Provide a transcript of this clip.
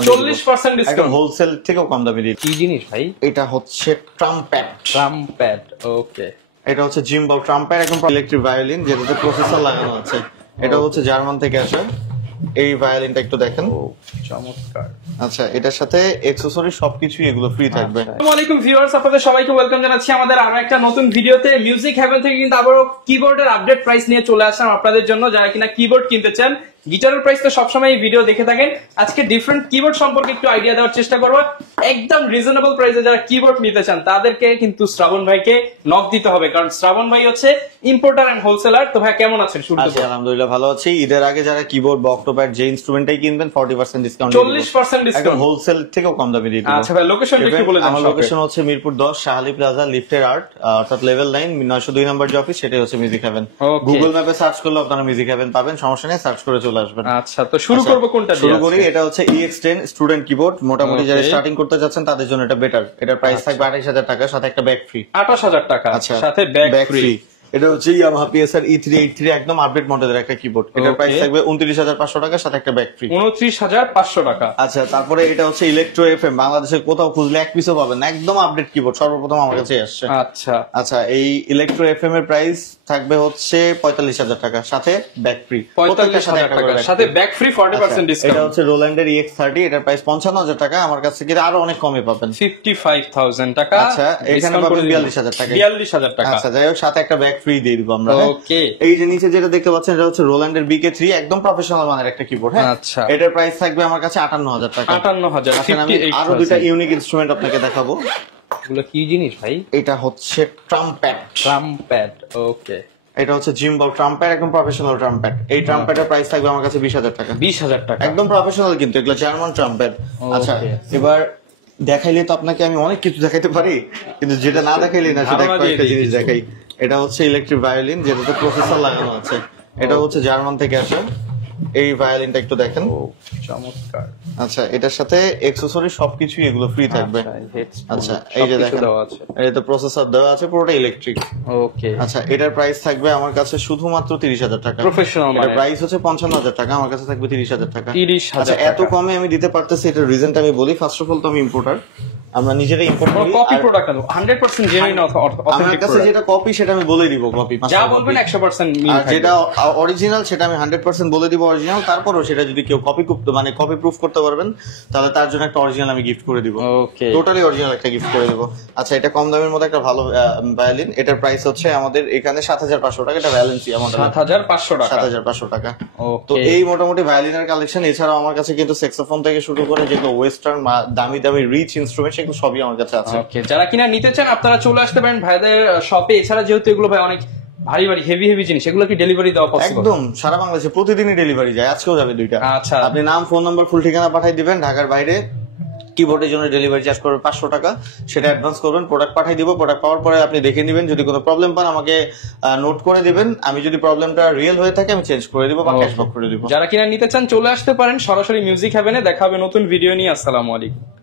Discount 40% discount একদম wholesale থেকেও কম দামে দিই। কি জিনিস ভাই? এটা হচ্ছে ট্রাম্পেট। ওকে, এটা হচ্ছে জিম্বাল ট্রাম্পেট, একদম ইলেকট্রিক ভায়োলিন যেটাতে প্রসেসর লাগানো আছে। এটা হচ্ছে জার্মান থেকে আসা। এই ভায়োলিনটা একটু দেখেন, চমৎকার। আচ্ছা এটার সাথে অ্যাকসেসরি সবকিছু এগুলো ফ্রি থাকবে। আসসালামু আলাইকুম ভিউয়ার্স, আপনাদের সবাইকে ওয়েলকাম জানাচ্ছি আমাদের আরো একটা নতুন ভিডিওতে। মিউজিক হেভেন থেকে কিন্তু আবারো কিবোর্ডের আপডেট প্রাইস নিয়ে চলে আসলাম আপনাদের জন্য। যারা কিনা কিবোর্ড কিনতে চান, গিটারের প্রাইস তো সবসময় এই ভিডিও দেখে থাকেন, আজকে ডিফারেন্ট কিবোর্ড সম্পর্কে একটু আইডিয়া দেওয়ার চেষ্টা করবো। একদম রিজনেবল প্রাইসে যারা কিবোর্ড নিতে চান তাদেরকে কিন্তু শ্রাবণ ভাইকে নক দিতে হবে, কারণ শ্রাবণ ভাই হচ্ছে ইম্পোর্টার এন্ড হোলসেলার। তো ভাই কেমন আছেন? আচ্ছা আলহামদুলিল্লাহ ভালো আছি। ঈদের আগে যারা কিবোর্ড বা অক্টোপ্যাড যে ইনস্ট্রুমেন্টটাই কিনবেন 40% ডিসকাউন্ট, 40% ডিসকাউন্ট একদম হোলসেল থেকেও কম দামে দিয়ে দিব। আচ্ছা ভাই, লোকেশনটা একটু বলে দেন। আমার লোকেশন হচ্ছে মিরপুর 10 শাহালি প্লাজা লিফটের 8 অর্থাৎ লেভেল 9 902 নম্বর যে অফিস, সেটাই হচ্ছে মিউজিক হেভেন। গুগল ম্যাপে সার্চ করলে আপনারা মিউজিক হেভেন পাবেন, সমস্যা নেই, সার্চ করে চলে আসবেন। আচ্ছা, তো শুরু করব কোনটা দিয়ে? শুরু করি। এটা হচ্ছে EX10 স্টুডেন্ট কিবোর্ড। মোটামুটি যারা স্টার্টিং করতে যাচ্ছেন তাদের জন্য এটা বেটার। এটার প্রাইস থাকবে 28000 টাকা, সাথে একটা ব্যাগ ফ্রি। 28000 টাকা আচ্ছা, সাথে ব্যাগ ফ্রি। এটা হচ্ছে ইয়ামাহা PSR E383 একদম আপডেট মডেলের একটা কিবোর্ড। এটার প্রাইস থাকবে 29500 টাকা, সাথে একটা ব্যাগ ফ্রি। 29500 টাকা। আচ্ছা, তারপরে এটা হচ্ছে ইলেকট্রো এফএম, বাংলাদেশে কোথাও খুঁজলে এক পিসও পাবেন না, একদম আপডেট কিবোর্ড, সর্বপ্রথম আমার কাছে আসছে। আচ্ছা আচ্ছা, এই ইলেকট্রো এফএম এর প্রাইস থাকবে হচ্ছে 45000 টাকা, সাথে ব্যাগ ফ্রি। 45000 টাকা সাথে ব্যাগ ফ্রি, 40% ডিসকাউন্ট। এটা হচ্ছে রোল্যান্ডের EX30, এটার প্রাইস 55000 টাকা, আমার কাছে কিন্তু আরো অনেক কমে পাবেন, 55000 টাকা। আচ্ছা, এখানে পাবেন 42000 টাকা। 42000 টাকা। আচ্ছা, যাই হোক, সাথে একটা ব্যাগ ফ্রি দিয়ে দিব আমরা। ওকে, এই যে নিচে যেটা দেখতে পাচ্ছেন এটা হচ্ছে রোল্যান্ডের BK3, একদম প্রফেশনাল মানের একটা কিবোর্ড। হ্যাঁ, আচ্ছা, এটার প্রাইস থাকবে আমার কাছে 58000 টাকা। 58000। আমি আরো দুইটা ইউনিক ইনস্ট্রুমেন্ট আপনাকে দেখাবো। এগুলো কি জিনিস ভাই? এটা হচ্ছে ট্রাম্পেট। ওকে, এটা হচ্ছে জিম্বাল ট্রাম্পেট, একদম প্রফেশনাল ট্রাম্পেট। এই ট্রাম্পেটের প্রাইস থাকবে আমার কাছে 20000 টাকা। 20000 টাকা, একদম প্রফেশনাল, কিন্তু এগুলো জার্মান ট্রাম্পেট। আচ্ছা, এবার দেখাইলে তো আপনাকে আমি অনেক কিছু দেখাইতে পারি, কিন্তু যেটা না দেখাইলে না সেটা কয়েকটা জিনিস দেখাই। এটা হচ্ছে ইলেকট্রিক ভায়োলিন যেটাতে প্রসেসর লাগানো আছে। এটা হচ্ছে জার্মান থেকে আসা। এই ভায়োলিনটা একটু দেখেন, চমৎকার। আচ্ছা, এটার সাথে অ্যাকসেসরি সবকিছু এগুলো ফ্রি থাকবে। আচ্ছা, এই যে দেখেন, এটা প্রসেসর দেওয়া আছে, পুরোটা ইলেকট্রিক। ওকে, আচ্ছা, এটার প্রাইস থাকবে আমার কাছে শুধুমাত্র 30000 টাকা। প্রফেশনাল এটার প্রাইস হচ্ছে 55000 টাকা, আমার কাছে থাকবে 30000 টাকা। 30000 আচ্ছা, এত কমে আমি দিতে পারতেছি, এটার রিজনটা আমি বলি। ফার্স্ট অফ অল তো আমি ইম্পোর্টার, আমরা নিজেরাই ইম্পোর্ট করি। কপি প্রোডাক্ট না, 100% জেনুইন আমার কাছে যেটা কপি সেটা আমি বলে দিব কপি, যা বলবেন 100% মিল আর যেটা অরিজিনাল সেটা আমি 100% বলে দিব অরিজিনাল। তারপরও সেটা যদি কেউ কপি মানে কপি প্রুফ করতে পারবেন, তাহলে তার জন্য একটা অরিজিনাল আমি গিফট করে দিব। ওকে, টোটালি অরিজিনাল একটা গিফট করে দিব। আচ্ছা, এটা কম দামের মধ্যে একটা ভালো ভায়োলিন। এটার প্রাইস হচ্ছে আমাদের এখানে 7500 টাকা। এটা ভ্যালেন্সিয়া মডেল, 7500 টাকা। 7500 টাকা। তো এই মোটামুটি ভায়োলিনের কালেকশন। এছাড়াও আমার কাছে কিন্তু স্যাক্সোফোন থেকে শুরু করে যেগুলো ওয়েস্টার্ন দামি দামি রিচ ইনস্ট্রুমেন্ট, সেগুলো সবই আমার কাছে আছে। ওকে, যারা কিনা নিতে চান আপনারা চলে আসতে পারেন ভাইদের শপে। এছাড়া যেহেতু এগুলো ভাই অনেক ভারী হেভি জিনিস, এগুলো কি ডেলিভারি দেওয়া পসিবল? একদম সারা বাংলাদেশে প্রতিদিনই ডেলিভারি যায়, আজকেও যাবে 2টা। আচ্ছা, আপনি নাম, ফোন নাম্বার, ফুল ঠিকানা পাঠিয়ে দিবেন। ঢাকার বাইরে কিবোর্ডের জন্য ডেলিভারি চার্জ করবে 500 টাকা, সেটা অ্যাডভান্স করবেন। প্রোডাক্ট পাঠিয়ে দিব, প্রোডাক্ট পাওয়ার পরে আপনি দেখে নেবেন, যদি কোনো প্রবলেম পান আমাকে নোট করে দিবেন। আমি যদি প্রবলেমটা রিয়েল হয়ে থাকে আমি চেঞ্জ করে দিব বা ক্যাশব্যাক করে দিব। যারা কিনা নিতে চান চলে আসতে পারেন সরাসরি মিউজিক হেভেনে। দেখা হবে নতুন ভিডিও নিয়ে। আসসালামু আলাইকুম।